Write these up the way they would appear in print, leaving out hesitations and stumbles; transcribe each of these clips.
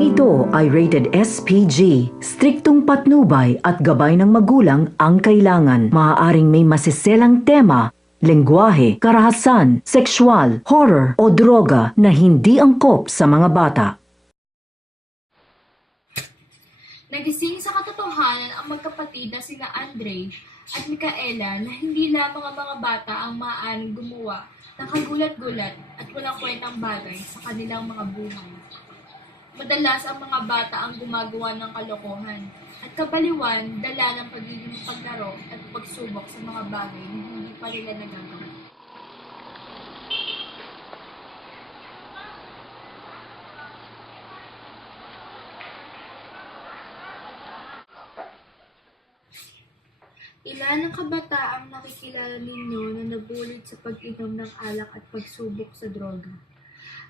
Programang ito ay rated SPG. Striktong patnubay at gabay ng magulang ang kailangan. Maaaring may masiselang tema, lengguwahe, karahasan, sexual, horror o droga na hindi angkop sa mga bata. Nagising sa katotohanan ang magkapatid na sina Andre at Micaela na hindi lamang ang mga bata ang maaaring gumawa ng kagulat-gulat at walang kwentang bagay sa kanilang mga buhay. Madalas ang mga bata ang gumagawa ng kalokohan at kabaliwan dala ng pagiging paglaro at pagsubok sa mga bagay na hindi pa nila nagagawa. Ilan ang kabataang nakikilala ninyo na nabulit sa pag-inom ng alak at pagsubok sa droga?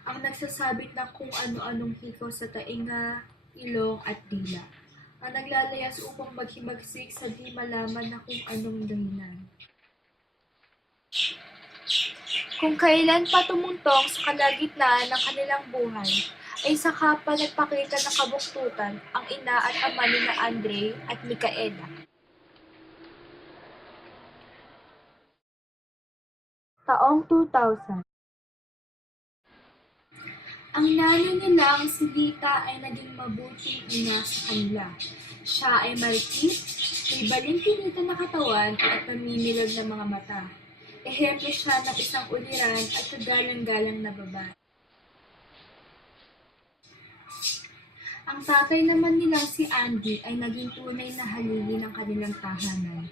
Ang nagsasabit ng kung ano-anong hikaw sa tainga, ilong at dila. Ang naglalayas upang maghimagsik sa di malaman na kung anong dahilan. Kung kailan pa tumuntong sa kalagitnaan ng kanilang buhay, ay saka pa nagpakita ng kabuktutan ang ina at ama ni na Andre at Micaela. Taong 2000. Ang nanay nilang si Lita ay naging mabuting ina sa kanila. Siya ay marikit, may balingkinita na katawan at mamimilog na mga mata. Ehemplo siya ng isang uliran at kagalang-galang na babae. Ang tatay naman nilang si Andy ay naging tunay na haligi ng kanilang tahanan.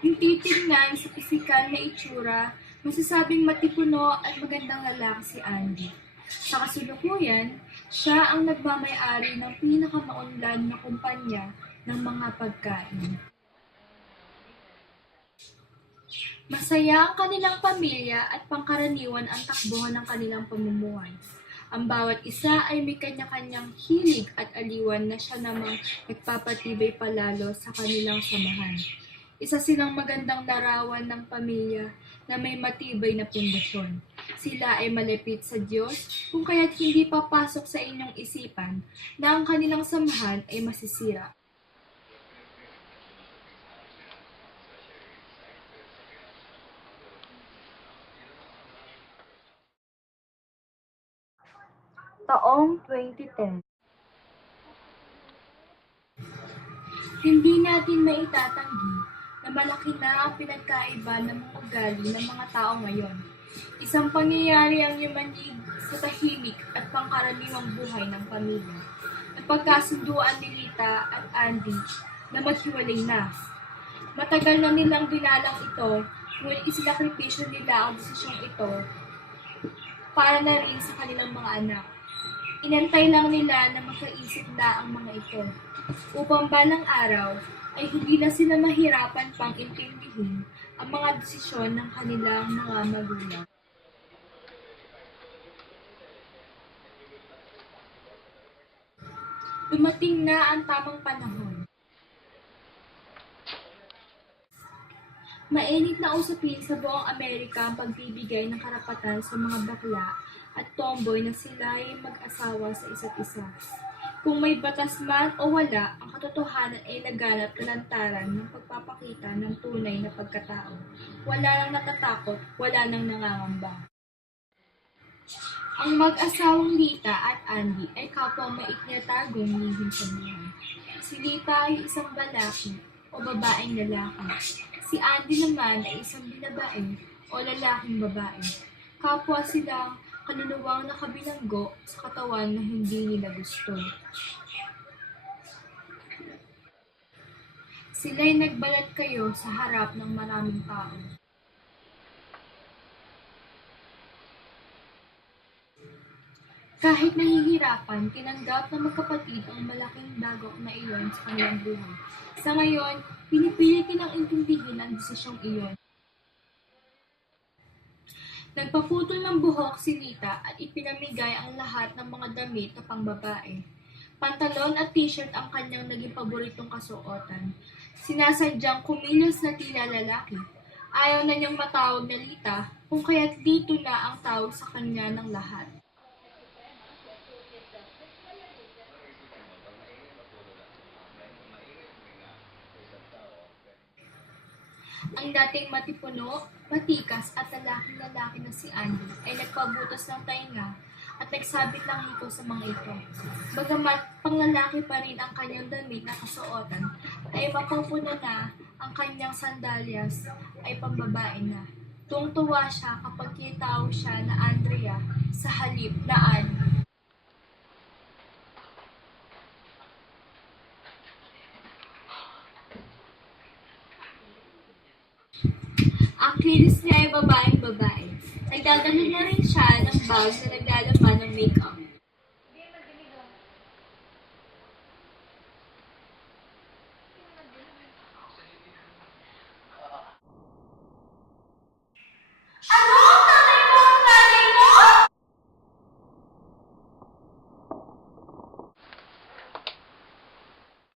Kung titignan sa pisikal na itsura, masasabing matipuno at magandang lalaki si Andy. Sa kasalukuyan, siya ang nagmamay-ari ng pinakamaunlad na kumpanya ng mga pagkain. Masaya ang kanilang pamilya at pangkaraniwan ang takbuhan ng kanilang pamumuhay. Ang bawat isa ay may kanya-kanyang hilig at aliwan na siya namang nagpapatibay palalo sa kanilang samahan. Isa silang magandang larawan ng pamilya na may matibay na pundasyon. Sila ay malapit sa Diyos kung kaya't hindi papasok sa inyong isipan na ang kanilang samahan ay masisira. Taong 2010. Hindi natin maitatanggi na malaki na ang pinagkaiba ng mga ugali ng mga tao ngayon. Isang pangyayari ang yumanig sa tahimik at pangkaraniwang buhay ng pamilya. Ang pagkasunduan ni Lita at Andy na maghiwalay na. Matagal na nilang binalang ito, ngunit isinakripisyo nila ang desisyong ito para na rin sa kanilang mga anak. Inantay lang nila na makaisip na ang mga ito, upang balang araw ay hindi na sila mahirapan pang intindihin ang mga desisyon ng kanilang mga magulang. Dumating na ang tamang panahon. Mainit na usapin sa buong Amerika ang pagbibigay ng karapatan sa mga bakla at tomboy na sila ay mag-asawa sa isa't isa. Kung may batas man o wala, ang katotohanan ay laganap na lantaran ng pagpapakita ng tunay na pagkatao. Wala nang natatakot, wala nang nangangamba. Ang mag-asawang Lita at Andy ay kapwang may itinatagong lihim sa buhay. Si Lita ay isang lalaki o babaeng lalaki. Si Andy naman ay isang binabae o lalaking babae. Kapwa silang kaluluwang nakabilanggo sa katawan na hindi nila gusto. Sila'y nagbalat kayo sa harap ng maraming tao. Kahit nahihirapan, tinanggap ng magkapatid ang malaking dagok na iyon sa kanilang buhay. Sa ngayon, pinipilit nilang intindihin ang desisyong iyon. Nagpaputol ng buhok si Lita at ipinamigay ang lahat ng mga damit na pangbabae. Pantalon at t-shirt ang kanyang naging paboritong kasuotan. Sinasadyang kumilos na tila lalaki. Ayaw na niyang matawag na Lita, kung kaya't dito na ang tawag sa kanya ng lahat. Ang dating matipuno, matikas at lalaking-lalaki na si Andy ay nagpabutos ng tainga at nagsabit ng hiko sa mga ito. Bagamat panglalaki pa rin ang kanyang damit na kasuotan, ay mapupuno na ang kanyang sandalyas ay pambabae na. Tuwang-tuwa siya kapag kitawag siya na Andrea sa halip na Annie. Ang kilis niya ay babaeng-babae. Nagdadala na rin siya ng bag na naglalaman ng makeup.